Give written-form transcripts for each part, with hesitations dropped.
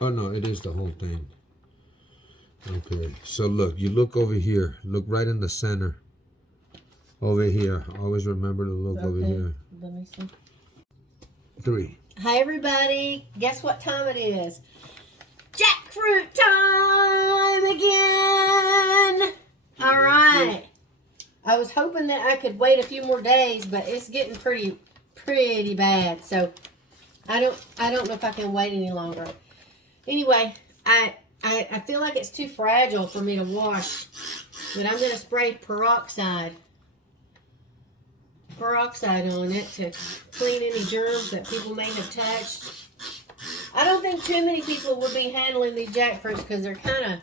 Oh no, it is the whole thing. Okay, so look, you look over here. Look right in the center. Over here. Always remember to look over here. Let me see. 3. Hi everybody. Guess what time it is? Jackfruit time again. All right. I was hoping that I could wait a few more days, but it's getting pretty bad. So I don't know if I can wait any longer. Anyway, I feel like it's too fragile for me to wash, but I'm going to spray peroxide on it to clean any germs that people may have touched. I don't think too many people would be handling these jackfruits because they're kind of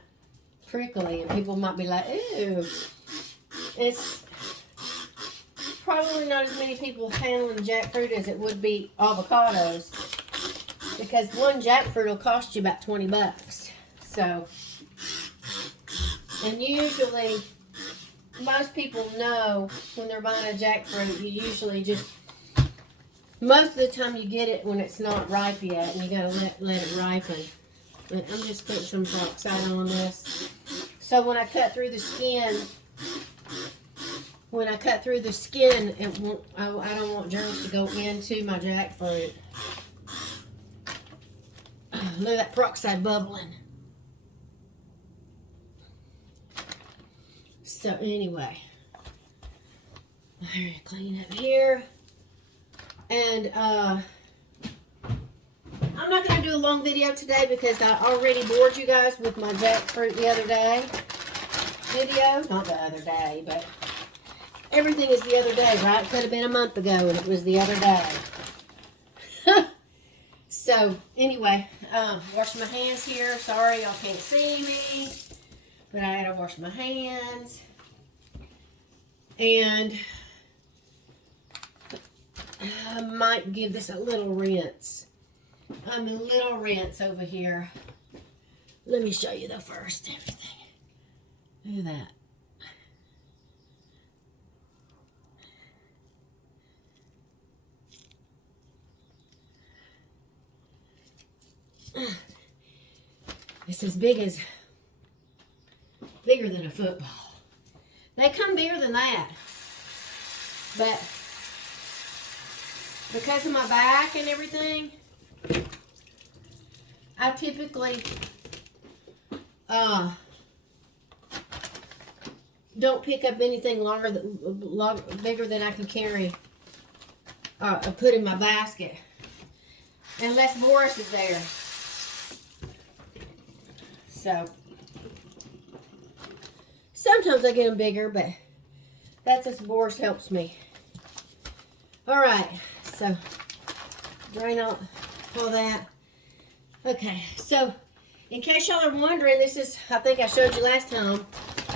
prickly and people might be like, ew. It's probably not as many people handling jackfruit as it would be avocados, because one jackfruit will cost you about 20 bucks. So, and usually most people know when they're buying a jackfruit, you usually just, most of the time you get it when it's not ripe yet, and you gotta let it ripen. But I'm just putting some peroxide on this. So when I cut through the skin, it won't, I don't want germs to go into my jackfruit. Look at that peroxide bubbling. So anyway, I'm going to clean up here. And I'm not going to do a long video today because I already bored you guys with my jackfruit the other day video. Not the other day, but everything is the other day, right? It could have been a month ago and it was the other day. So anyway, wash my hands here. Sorry y'all can't see me, but I had to wash my hands. And I might give this a little rinse. A little rinse over here. Let me show you the first everything. Look at that. It's as bigger than a football. They come bigger than that. But because of my back and everything, I typically don't pick up anything bigger than I can carry or put in my basket. Unless Boris is there. So sometimes I get them bigger, but that's as Boris helps me. Alright, so drain out all that. Okay, so in case y'all are wondering, this is, I think I showed you last time,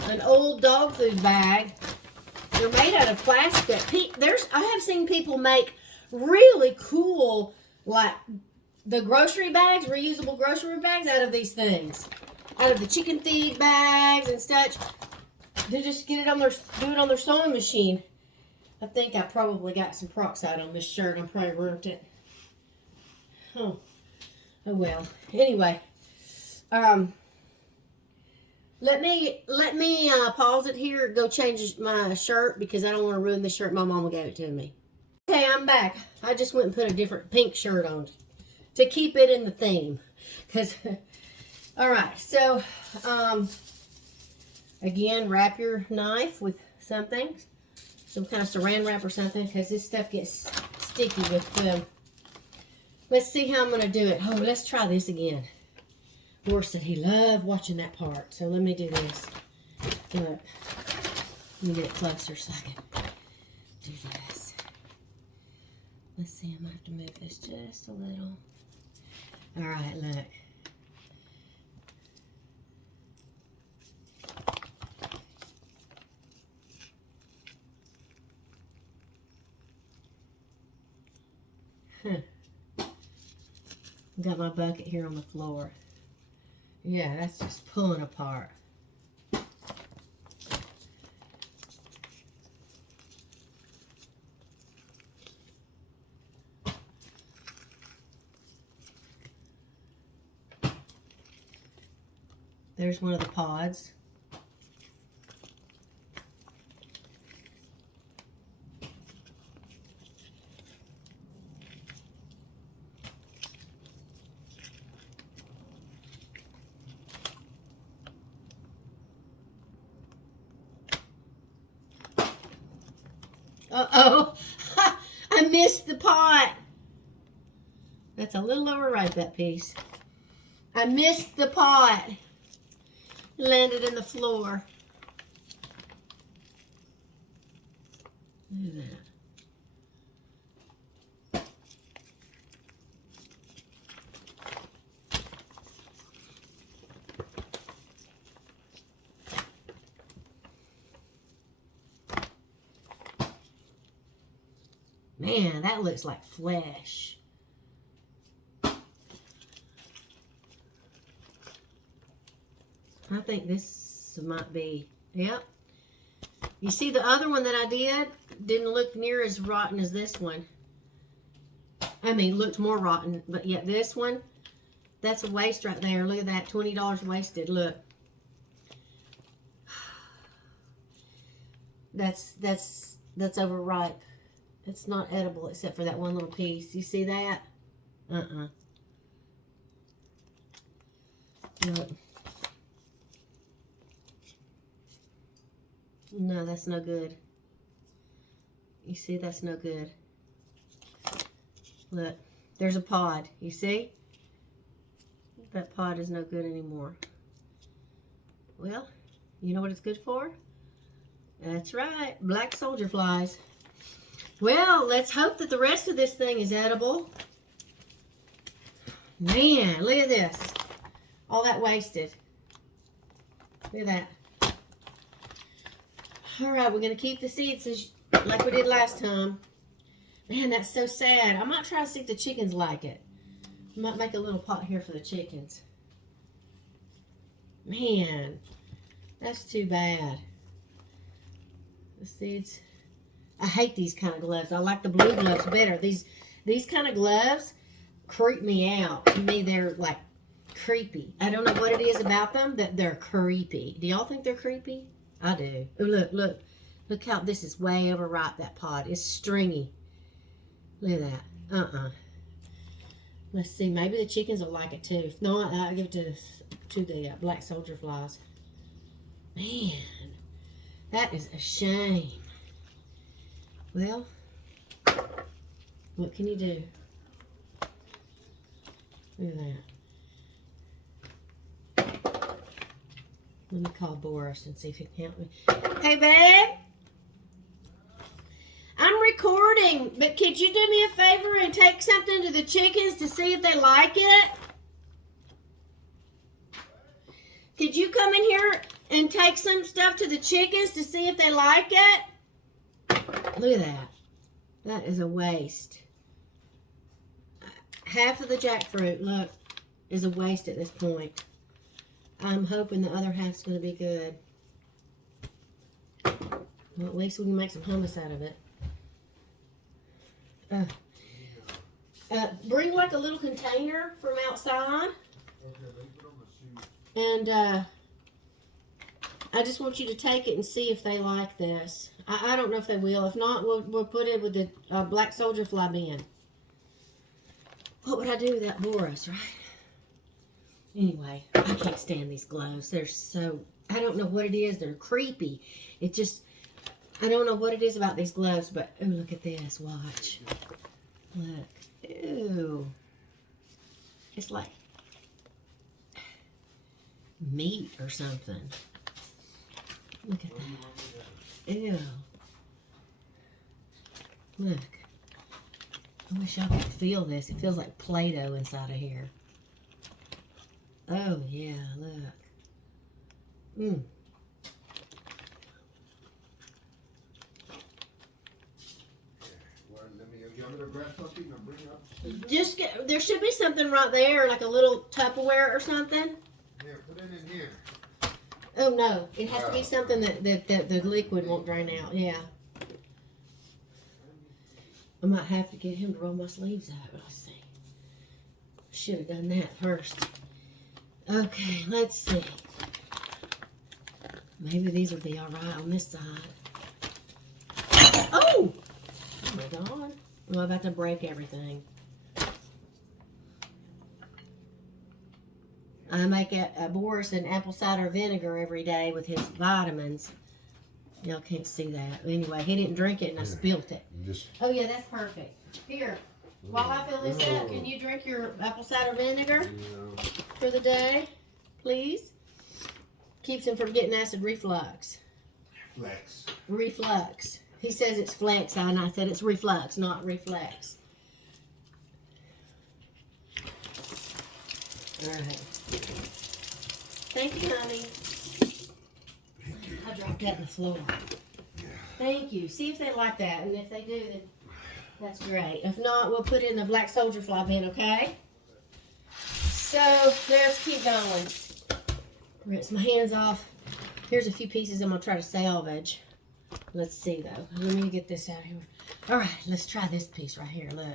an old dog food bag. They're made out of plastic. I have seen people make really cool, like the grocery bags, reusable grocery bags out of these things. Out of the chicken feed bags and such. They just get it on do it on their sewing machine. I think I probably got some peroxide on this shirt. I probably ruined it. Oh well. Anyway, let me pause it here. Go change my shirt because I don't want to ruin the shirt my mama gave it to me. Okay, I'm back. I just went and put a different pink shirt on to keep it in the theme. Cause, all right. So, again, wrap your knife with something. Some kind of saran wrap or something, because this stuff gets sticky with them. Let's see how I'm going to do it. Oh, let's try this again. Boris said he loved watching that part. So let me do this. Look. Let me get it closer so I can do this. Let's see, I might have to move this just a little. All right, look. Got my bucket here on the floor. Yeah, that's just pulling apart. There's one of the pods. Uh-oh. I missed the pot. That's a little overripe, that piece. I missed the pot. Landed in the floor. Look at that. Man, that looks like flesh. I think this might be, yep. You see the other one that I didn't look near as rotten as this one. I mean, looked more rotten, but yet this one, that's a waste right there. Look at that, $20 wasted, look. That's overripe. It's not edible except for that one little piece. You see that? Look. No, that's no good. You see, that's no good. Look, there's a pod. You see? That pod is no good anymore. Well, you know what it's good for? That's right, black soldier flies. Well, let's hope that the rest of this thing is edible. Man, look at this. All that wasted. Look at that. All right, we're going to keep the seeds like we did last time. Man, that's so sad. I might try to see if the chickens like it. I might make a little pot here for the chickens. Man, that's too bad. The seeds. I hate these kind of gloves. I like the blue gloves better. These kind of gloves creep me out. To me, they're like creepy. I don't know what it is about them that they're creepy. Do y'all think they're creepy? I do. Oh, look. Look how this is way overripe, that pod. It's stringy. Look at that. Let's see. Maybe the chickens will like it too. If not, I'll give it to the black soldier flies. Man, that is a shame. Well, what can you do? Look at that. Let me call Boris and see if he can help me. Hey, babe. I'm recording, but could you do me a favor and take something to the chickens to see if they like it? Could you come in here and take some stuff to the chickens to see if they like it? Look at that. That is a waste. Half of the jackfruit, look, is a waste at this point. I'm hoping the other half's going to be good. Well, at least we can make some hummus out of it. Bring like a little container from outside. And I just want you to take it and see if they like this. I don't know if they will. If not, we'll put it with the black soldier fly bin. What would I do without Boris, right? Anyway, I can't stand these gloves. They're so, I don't know what it is. They're creepy. It just, I don't know what it is about these gloves, but, oh, look at this. Watch. Look. Ew. It's like meat or something. Look at that. Ew. Look. I wish y'all could feel this. It feels like Play-Doh inside of here. Oh, yeah, look. Just get, there should be something right there, like a little Tupperware or something. Yeah, put it in here. Oh, no. It has to be something that the liquid won't drain out. Yeah. I might have to get him to roll my sleeves out. Let's see. Should have done that first. Okay, let's see. Maybe these will be all right on this side. Oh! Oh my God. I'm about to break everything. I make a Boris an apple cider vinegar every day with his vitamins. Y'all can't see that. Anyway, he didn't drink it and I spilt it. Oh yeah, that's perfect. Here, while I fill this up, can you drink your apple cider vinegar for the day, please? Keeps him from getting acid reflux. Reflux. He says it's flex, and I said it's reflux, not reflex. All right. Thank you, honey. I dropped that in the floor. Thank you. See if they like that, and if they do, then that's great. If not, we'll put it in the black soldier fly bin, okay? So, let's keep going. Rinse my hands off. Here's a few pieces I'm going to try to salvage. Let's see, though. Let me get this out here. All right, let's try this piece right here. Look.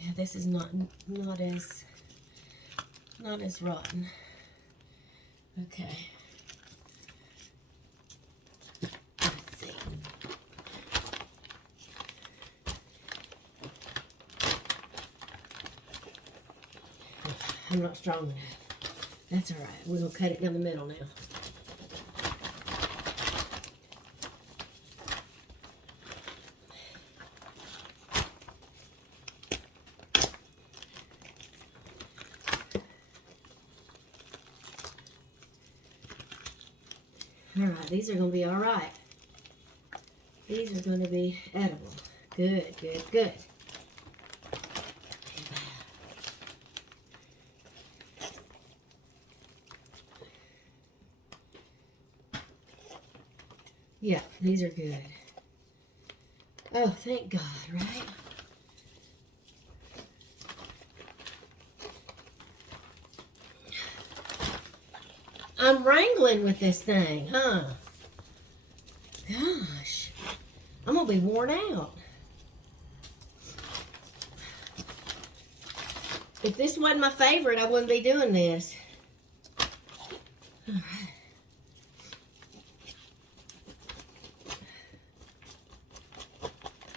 Yeah, this is not as rotten. Okay. Let's see. I'm not strong enough. That's all right. We're going to cut it down the middle now. All right, these are going to be all right. These are going to be edible. Good, good, good. Yeah, these are good. Oh, thank God, right? I'm wrangling with this thing, huh? Gosh, I'm gonna be worn out. If this wasn't my favorite, I wouldn't be doing this. All right.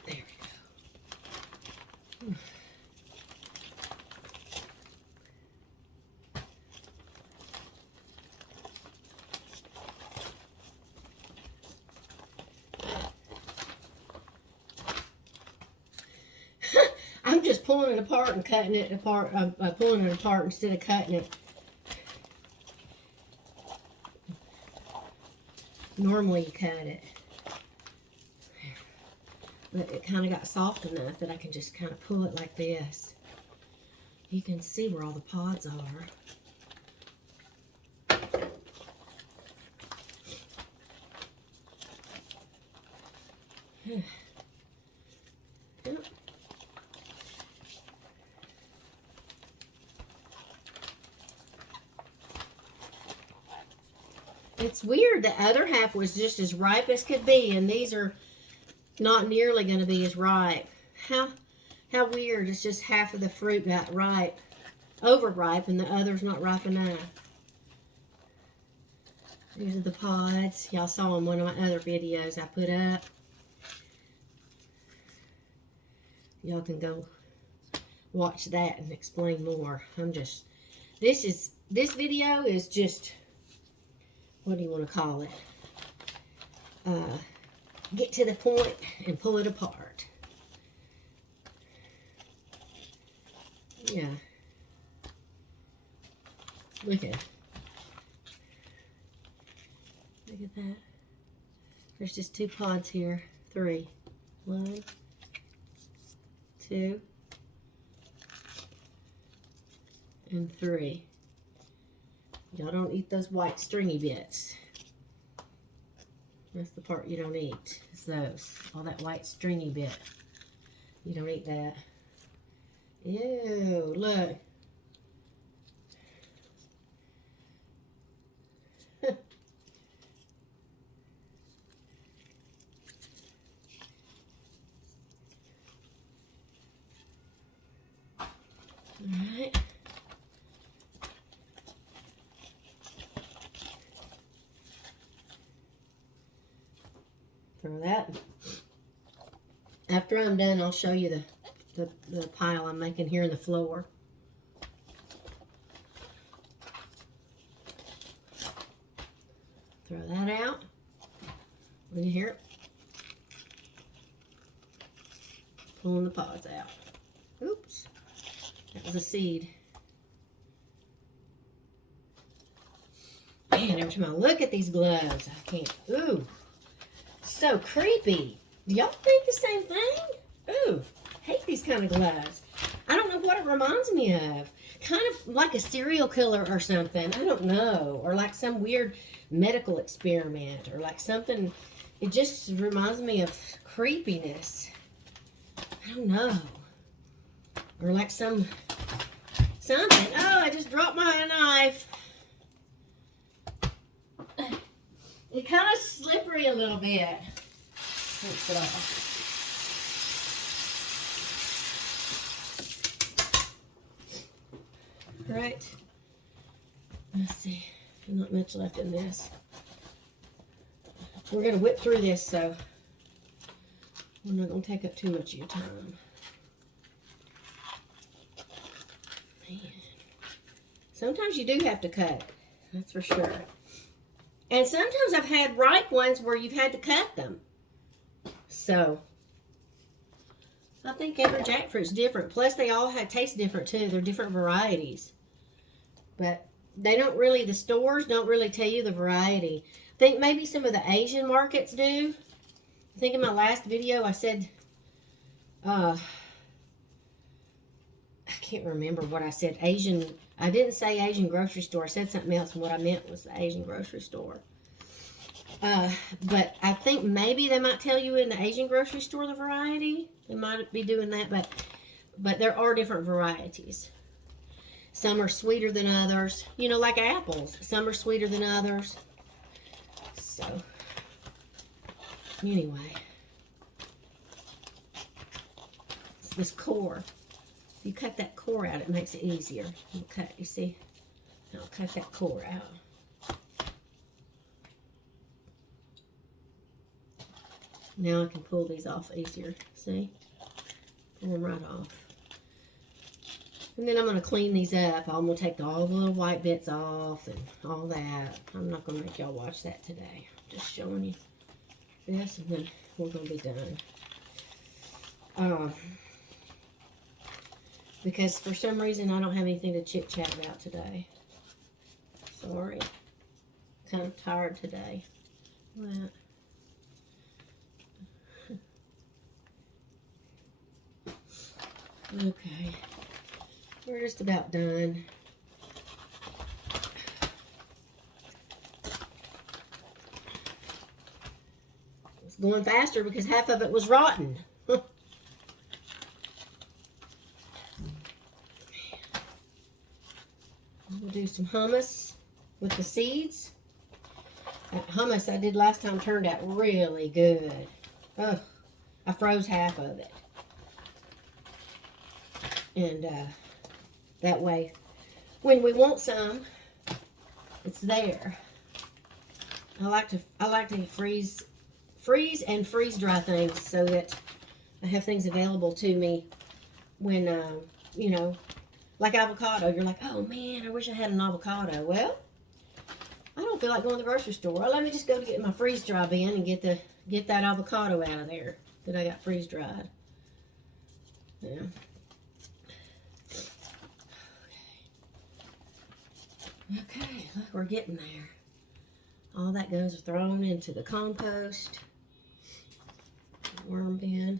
There we go. I'm just pulling it apart and cutting it apart. I'm pulling it apart instead of cutting it. Normally you cut it. But it kind of got soft enough that I can just kind of pull it like this. You can see where all the pods are. Yep. It's weird. The other half was just as ripe as could be, and these are not nearly going to be as ripe. How weird. It's just half of the fruit got ripe, overripe, and the other's not ripe enough. These are the pods. Y'all saw in one of my other videos I put up. Y'all can go watch that and explain more. This video is just, what do you want to call it? Get to the point and pull it apart. Yeah. Look at that. There's just 2 pods here. 3. 1, 2, and 3. Y'all don't eat those white stringy bits. That's the part you don't eat. It's those. All that white stringy bit. You don't eat that. Ew, look. Alright. Throw that. After I'm done, I'll show you the pile I'm making here in the floor. Throw that out. When you hear it, pulling the pods out. Oops, that was a seed. Man, every time I look at these gloves, I can't. Ooh, so creepy. Do y'all think the same thing? Ooh, hate these kind of gloves. I don't know what it reminds me of. Kind of like a serial killer or something. I don't know. Or like some weird medical experiment. Or like something. It just reminds me of creepiness. I don't know. Or like something. Oh, I just dropped my knife. It's kind of slippery a little bit. Rinse it off. Right. Let's see. There's not much left in this. We're going to whip through this, so we're not going to take up too much of your time. Man. Sometimes you do have to cut. That's for sure. And sometimes I've had ripe ones where you've had to cut them. So, I think every jackfruit's different. Plus, they all taste different, too. They're different varieties. But they don't really, the stores don't really tell you the variety. I think maybe some of the Asian markets do. I think in my last video I said, I can't remember what I said. I didn't say Asian grocery store. I said something else, and what I meant was the Asian grocery store. But I think maybe they might tell you in the Asian grocery store the variety. They might be doing that, but there are different varieties. Some are sweeter than others. You know, like apples. Some are sweeter than others. So, anyway. It's this core. If you cut that core out, it makes it easier. You see? I'll cut that core out. Now I can pull these off easier. See? Pull them right off. And then I'm going to clean these up. I'm going to take all the little white bits off and all that. I'm not going to make y'all watch that today. I'm just showing you this, and then we're going to be done. Because for some reason I don't have anything to chit-chat about today. Sorry. Kind of tired today. That. Okay. We're just about done. It's going faster because half of it was rotten. We'll do some hummus with the seeds. That hummus I did last time turned out really good. Oh, I froze half of it. And that way, when we want some, it's there. I like to freeze and freeze dry things so that I have things available to me when you know, like avocado. You're like, oh man, I wish I had an avocado. Well, I don't feel like going to the grocery store. Well, let me just go to get my freeze dry bin and get that avocado out of there that I got freeze dried. Yeah. Okay, look, we're getting there. All that goes thrown into the compost. Worm bin.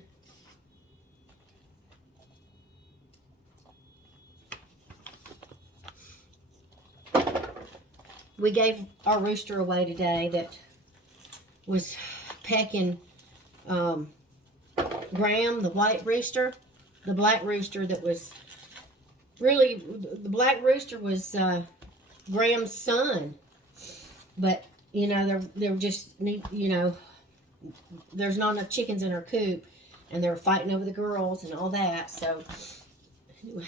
We gave our rooster away today that was pecking Graham, the white rooster. The black rooster that was really, the black rooster was Graham's son, but you know they're just, you know, there's not enough chickens in our coop, and they're fighting over the girls and all that. So anyway,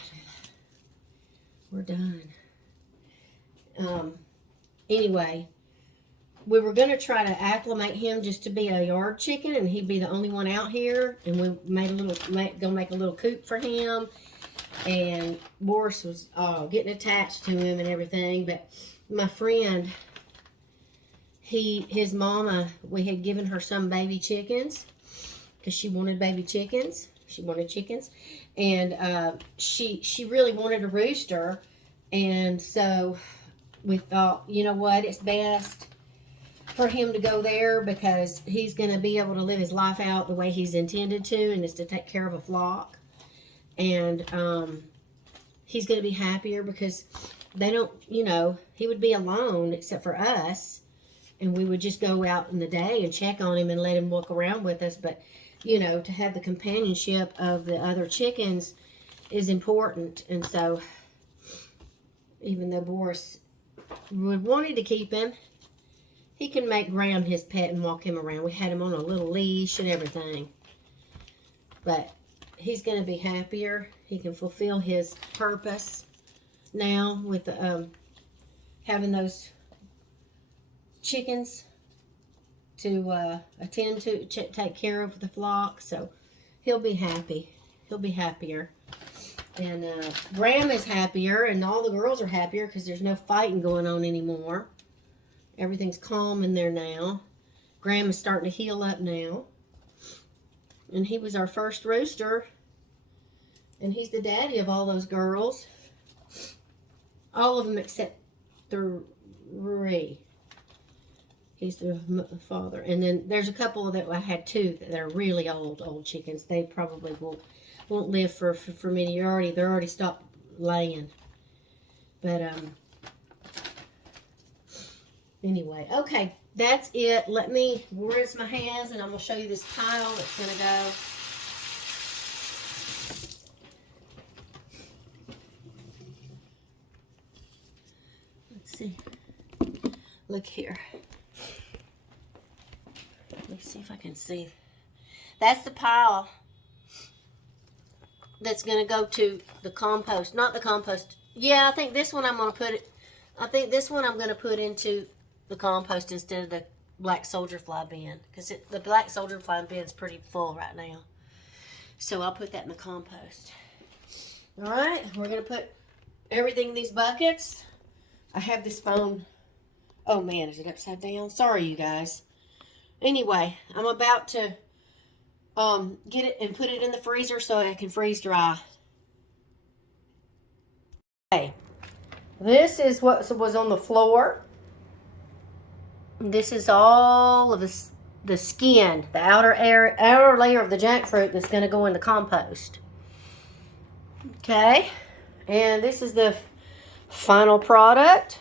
we're done. Anyway, we were going to try to acclimate him just to be a yard chicken, and he'd be the only one out here. And we made gonna make a little coop for him. And Boris was getting attached to him and everything. But my friend, his mama, we had given her some baby chickens because she wanted baby chickens. She wanted chickens, and she really wanted a rooster. And so we thought, you know what, it's best for him to go there because he's going to be able to live his life out the way he's intended to, and is to take care of a flock. And he's going to be happier because they don't, you know, he would be alone except for us, and we would just go out in the day and check on him and let him walk around with us. But, you know, to have the companionship of the other chickens is important. And so even though Boris would wanted to keep him, he can make Graham his pet and walk him around. We had him on a little leash and everything. But he's going to be happier. He can fulfill his purpose now with having those chickens to attend to, take care of the flock. So he'll be happy. He'll be happier. And Graham is happier, and all the girls are happier because there's no fighting going on anymore. Everything's calm in there now. Graham is starting to heal up now. And he was our first rooster. And he's the daddy of all those girls. All of them except 3. He's the father. And then there's a couple that I had 2 that are really old chickens. They probably won't live for many. They're already stopped laying. But anyway, okay, that's it. Let me rinse my hands, and I'm gonna show you this pile that's gonna go. Let's see. Look here. Let me see if I can see. That's the pile that's going to go to the compost. Not the compost. Yeah, I think this one I'm going to put it. I think this one I'm going to put into the compost instead of the black soldier fly bin. Because the black soldier fly bin is pretty full right now. So I'll put that in the compost. Alright, we're going to put everything in these buckets. I have this phone. Oh man, is it upside down? Sorry, you guys. Anyway, I'm about to get it and put it in the freezer so I can freeze dry. Okay, this is what was on the floor. This is all of the skin, the outer layer of the jackfruit that's going to go in the compost. Okay, and this is the final product.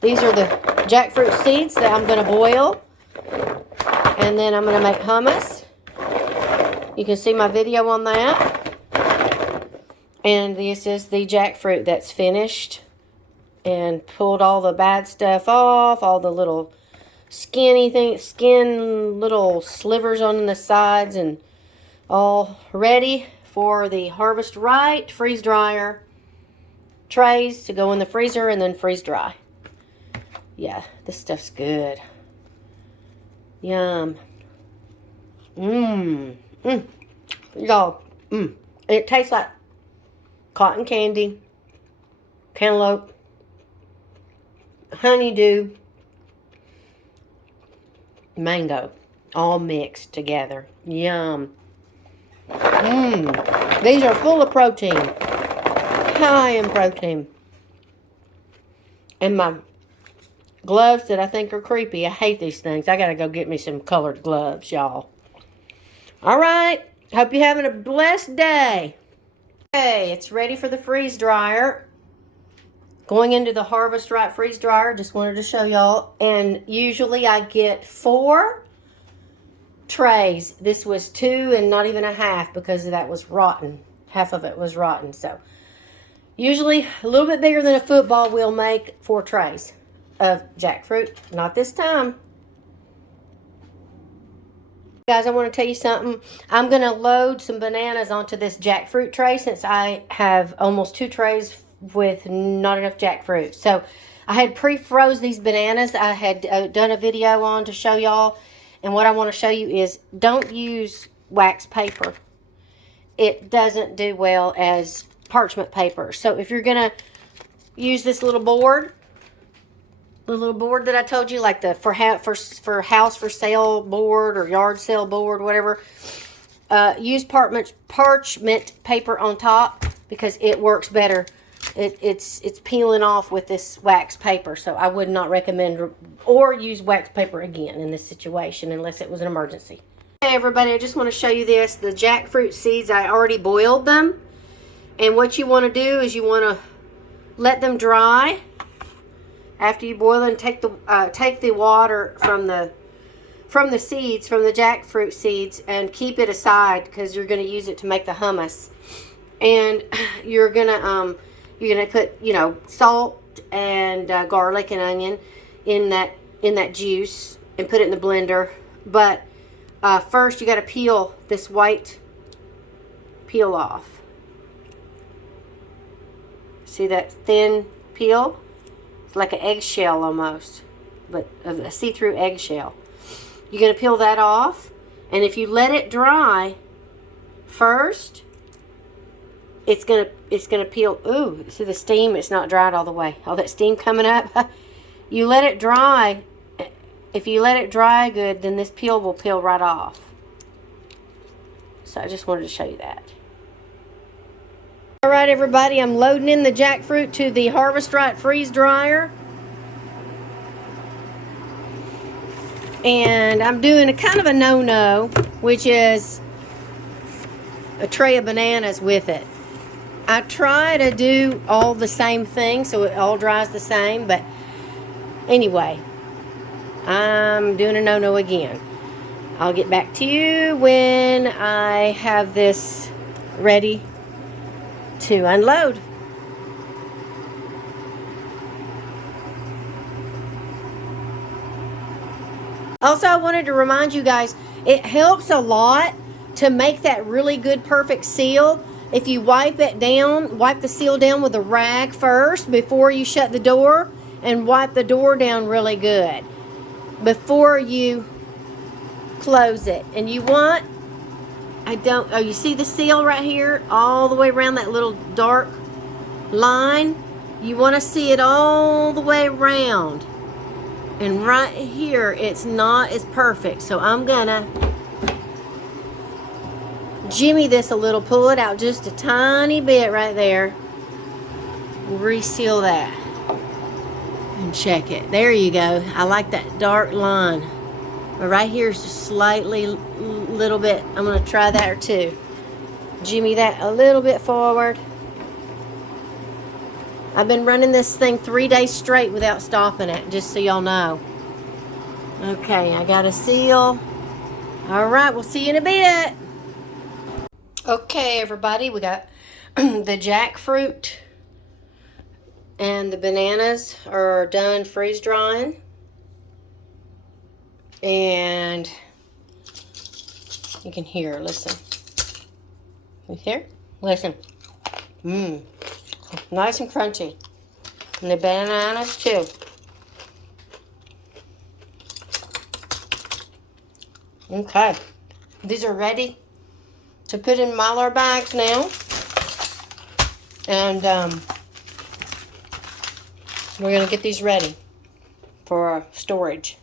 These are the jackfruit seeds that I'm going to boil, and then I'm going to make hummus. You can see my video on that. And this is the jackfruit that's finished and pulled all the bad stuff off, all the little skin little slivers on the sides, and all ready for the harvestright freeze dryer trays to go in the freezer and then freeze dry. Yeah, this stuff's good. Yum. Y'all, it tastes like cotton candy, cantaloupe, honeydew, mango, all mixed together. Yum. These are full of protein. High in protein. And my gloves that I think are creepy. I hate these things. I gotta go get me some colored gloves, y'all. Alright. Hope you're having a blessed day. Okay, it's ready for the freeze dryer. Going into the harvestright freeze dryer. Just wanted to show y'all. And usually I get 4 trays. This was 2 and not even a half because that was rotten. Half of it was rotten. So usually a little bit bigger than a football will make 4 trays of jackfruit. Not this time. Guys, I want to tell you something. I'm going to load some bananas onto this jackfruit tray since I have almost 2 trays with not enough jackfruit. So I had pre-froze these bananas. I had done a video on to show y'all. And what I want to show you is don't use wax paper. It doesn't do well as parchment paper. So if you're going to use this little board, the little board that I told you, like the for house for sale board or yard sale board, whatever, use parchment paper on top because it works better. It's peeling off with this wax paper, so I would not recommend or use wax paper again in this situation unless it was an emergency. Hey everybody, I just want to show you this. The jackfruit seeds, I already boiled them, and what you want to do is you want to let them dry. After you boil them, take the water from the seeds, from the jackfruit seeds, and keep it aside because you're going to use it to make the hummus. And you're gonna put, you know, salt and garlic and onion in that juice and put it in the blender. But first you got to peel this white peel off. See that thin peel? It's like an eggshell almost, but a see-through eggshell. You're going to peel that off, and if you let it dry first, it's gonna peel. Ooh, see the steam? It's not dried all the way. All that steam coming up. You let it dry. If you let it dry good, then this peel will peel right off. So I just wanted to show you that. All right, everybody, I'm loading in the jackfruit to the harvestright freeze dryer. And I'm doing a kind of a no-no, which is a tray of bananas with it. I try to do all the same thing so it all dries the same, but anyway, I'm doing a no-no again. I'll get back to you when I have this ready to unload. Also, I wanted to remind you guys, it helps a lot to make that really good perfect seal. If you wipe the seal down with a rag first before you shut the door, and wipe the door down really good before you close it. And you want, you see the seal right here all the way around that little dark line? You want to see it all the way around. And right here, it's not as perfect. So I'm gonna jimmy this a little, pull it out just a tiny bit right there, reseal that, and check it. There you go. I like that dark line. But right here is just slightly, little bit. I'm gonna try that or two. Jimmy that a little bit forward. I've been running this thing 3 days straight without stopping it, just so y'all know. Okay, I got a seal. All right, we'll see you in a bit. Okay, everybody, we got the jackfruit and the bananas are done freeze drying. And you can hear, listen. You hear? Listen. Nice and crunchy. And the bananas too. Okay. These are ready to put in Mylar bags now. And we're going to get these ready for storage.